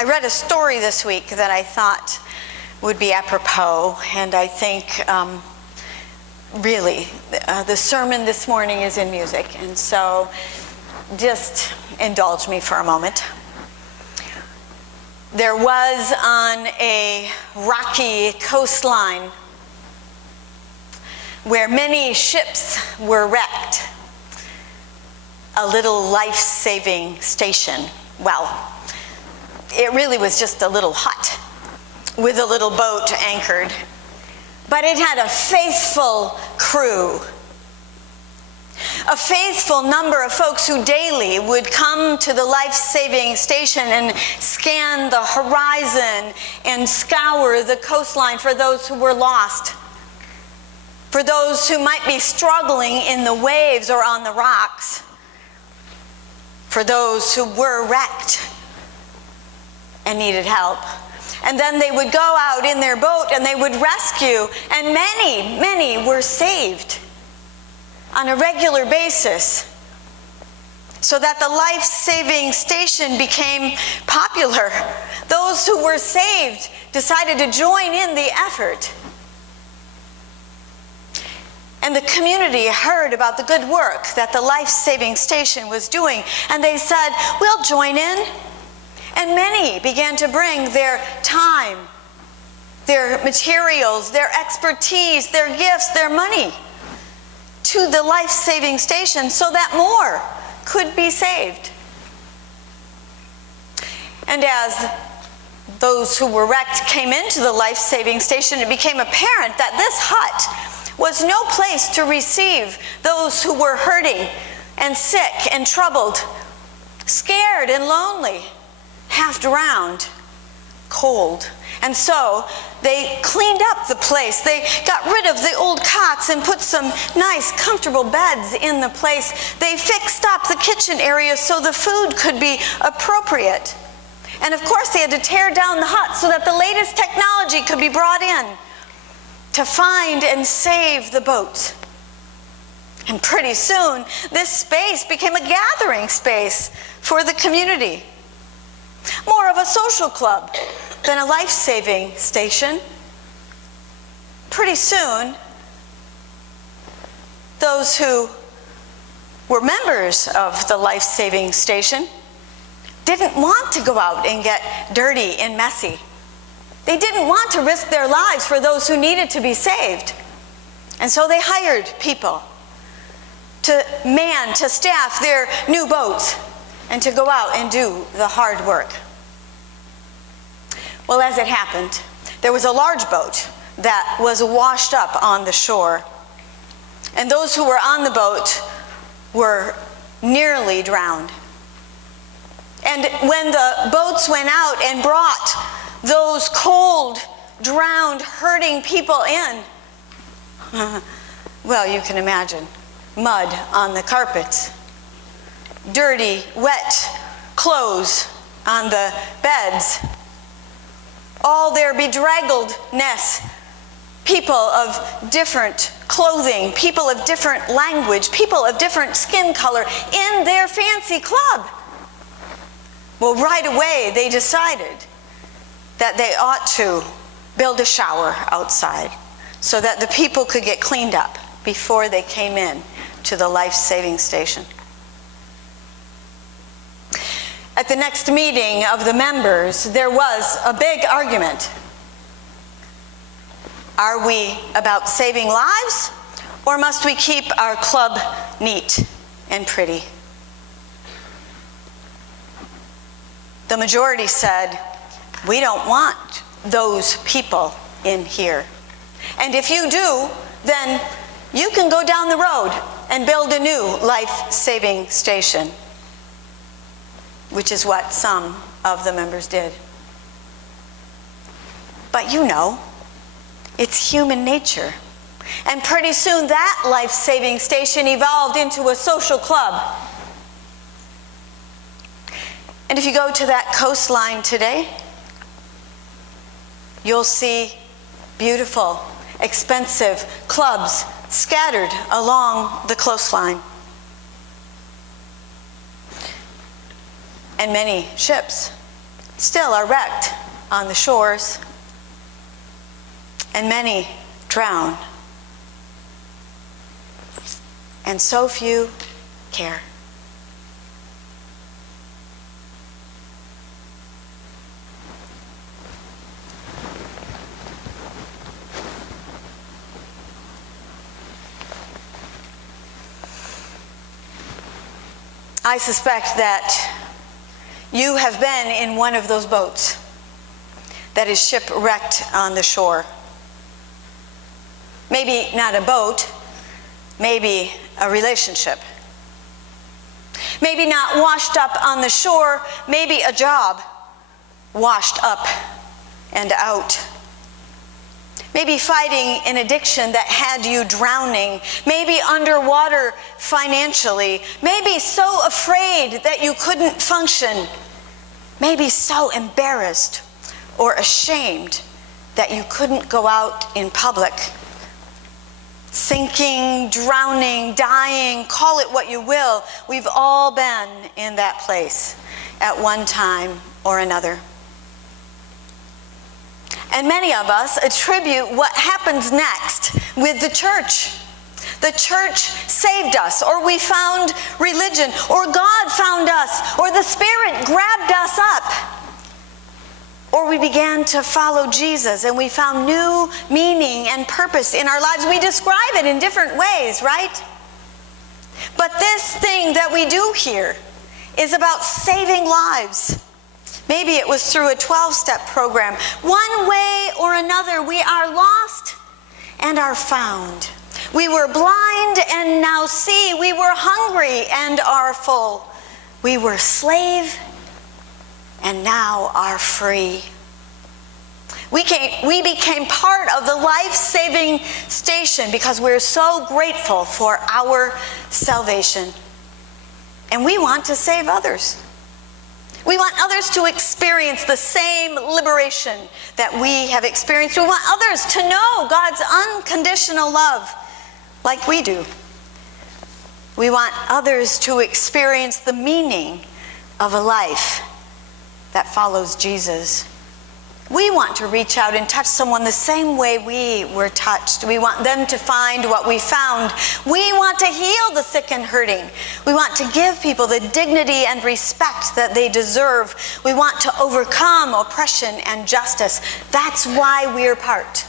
I read a story this week that I thought would be apropos, and I think really the sermon this morning is in music, and so just indulge me for a moment. There was on a rocky coastline where many ships were wrecked, a little life-saving station. Well, it really was just a little hut with a little boat anchored, but it had a faithful crew, a faithful number of folks who daily would come to the life-saving station and scan the horizon and scour the coastline for those who were lost, for those who might be struggling in the waves or on the rocks, for those who were wrecked and needed help. And then they would go out in their boat and they would rescue, and many were saved on a regular basis, so that the life-saving station became popular. Those who were saved decided to join in the effort. And the community heard about the good work that the life-saving station was doing, and they said, "We'll join in." And many began to bring their time, their materials, their expertise, their gifts, their money to the life-saving station so that more could be saved. And as those who were wrecked came into the life-saving station, it became apparent that this hut was no place to receive those who were hurting and sick and troubled, scared and lonely, half drowned, cold. And so they cleaned up the place. They got rid of the old cots and put some nice, comfortable beds in the place. They fixed up the kitchen area so the food could be appropriate. And of course, they had to tear down the hut so that the latest technology could be brought in to find and save the boats. And pretty soon, this space became a gathering space for the community. More of a social club than a life-saving station. Pretty soon, those who were members of the life-saving station didn't want to go out and get dirty and messy. They didn't want to risk their lives for those who needed to be saved. And so they hired people to staff their new boats and to go out and do the hard work. Well, as it happened, there was a large boat that was washed up on the shore, and those who were on the boat were nearly drowned. And when the boats went out and brought those cold, drowned, hurting people in, well, you can imagine, mud on the carpets, dirty, wet clothes on the beds, all their bedraggledness, people of different clothing, people of different language, people of different skin color in their fancy club. Well, right away they decided that they ought to build a shower outside so that the people could get cleaned up before they came in to the life-saving station. At the next meeting of the members, there was a big argument. Are we about saving lives, or must we keep our club neat and pretty? The majority said, we don't want those people in here. And if you do, then you can go down the road and build a new life-saving station, which is what some of the members did. But you know, it's human nature. And pretty soon that life-saving station evolved into a social club. And if you go to that coastline today, you'll see beautiful, expensive clubs scattered along the coastline. And many ships still are wrecked on the shores, and many drown. And so few care. I suspect that you have been in one of those boats that is shipwrecked on the shore. Maybe not a boat, maybe a relationship. Maybe not washed up on the shore, maybe a job washed up and out. Maybe fighting an addiction that had you drowning. Maybe underwater financially. Maybe so afraid that you couldn't function. Maybe so embarrassed or ashamed that you couldn't go out in public. Sinking, drowning, dying, call it what you will. We've all been in that place at one time or another. And many of us attribute what happens next with the church. The church saved us, or we found religion, or God found us, or the Spirit grabbed us up. Or we began to follow Jesus and we found new meaning and purpose in our lives. We describe it in different ways, right? But this thing that we do here is about saving lives. Maybe it was through a 12-step program. One way or another, we are lost and are found. We were blind and now see. We were hungry and are full. We were slave and now are free. We became part of the life-saving station because we're so grateful for our salvation. And we want to save others. We want others to experience the same liberation that we have experienced. We want others to know God's unconditional love like we do. We want others to experience the meaning of a life that follows Jesus. We want to reach out and touch someone the same way we were touched. We want them to find what we found. We want to heal the sick and hurting. We want to give people the dignity and respect that they deserve. We want to overcome oppression and justice. That's why we're part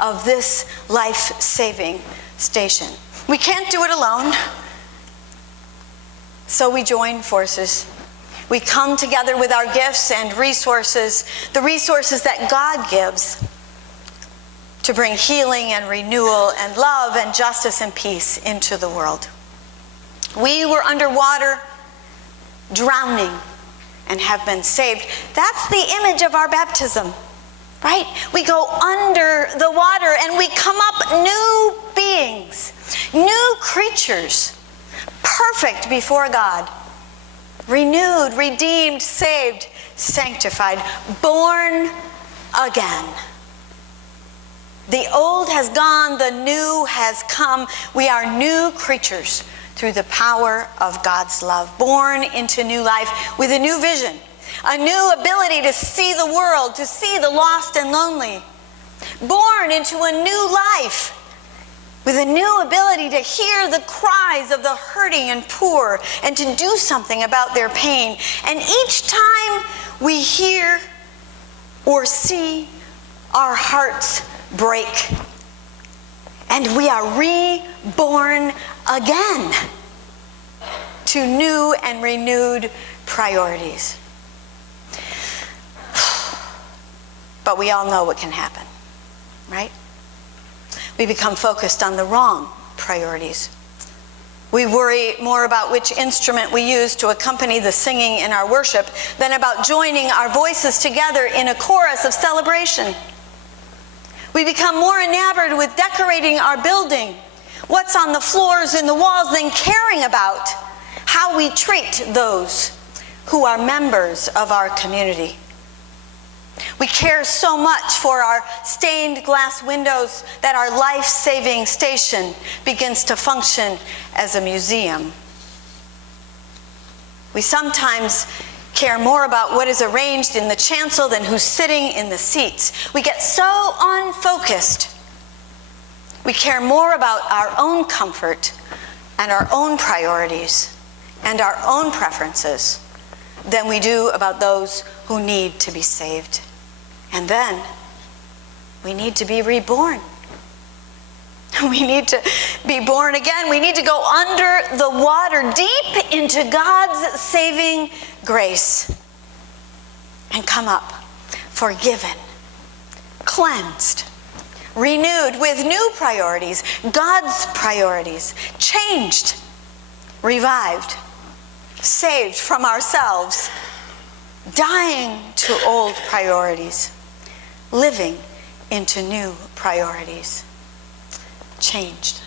of this life-saving station. We can't do it alone, so we join forces. We come together with our gifts and resources, the resources that God gives to bring healing and renewal and love and justice and peace into the world. We were underwater, drowning, and have been saved. That's the image of our baptism, right? We go under the water and we come up new beings, new creatures, perfect before God. Renewed, redeemed, saved, sanctified, born again. The old has gone, the new has come. We are new creatures through the power of God's love, born into new life with a new vision, a new ability to see the world, to see the lost and lonely, born into a new life with a new ability to hear the cries of the hurting and poor and to do something about their pain. And each time we hear or see, our hearts break. And we are reborn again to new and renewed priorities. But we all know what can happen, right? We become focused on the wrong priorities. We worry more about which instrument we use to accompany the singing in our worship than about joining our voices together in a chorus of celebration. We become more enamored with decorating our building, what's on the floors and the walls, than caring about how we treat those who are members of our community. We care so much for our stained glass windows that our life-saving station begins to function as a museum. We sometimes care more about what is arranged in the chancel than who's sitting in the seats. We get so unfocused. We care more about our own comfort and our own priorities and our own preferences than we do about those who need to be saved. And then we need to be reborn. We need to be born again. We need to go under the water, deep into God's saving grace, and come up forgiven, cleansed, renewed with new priorities, God's priorities, changed, revived, saved from ourselves, dying to old priorities, living into new priorities. Changed.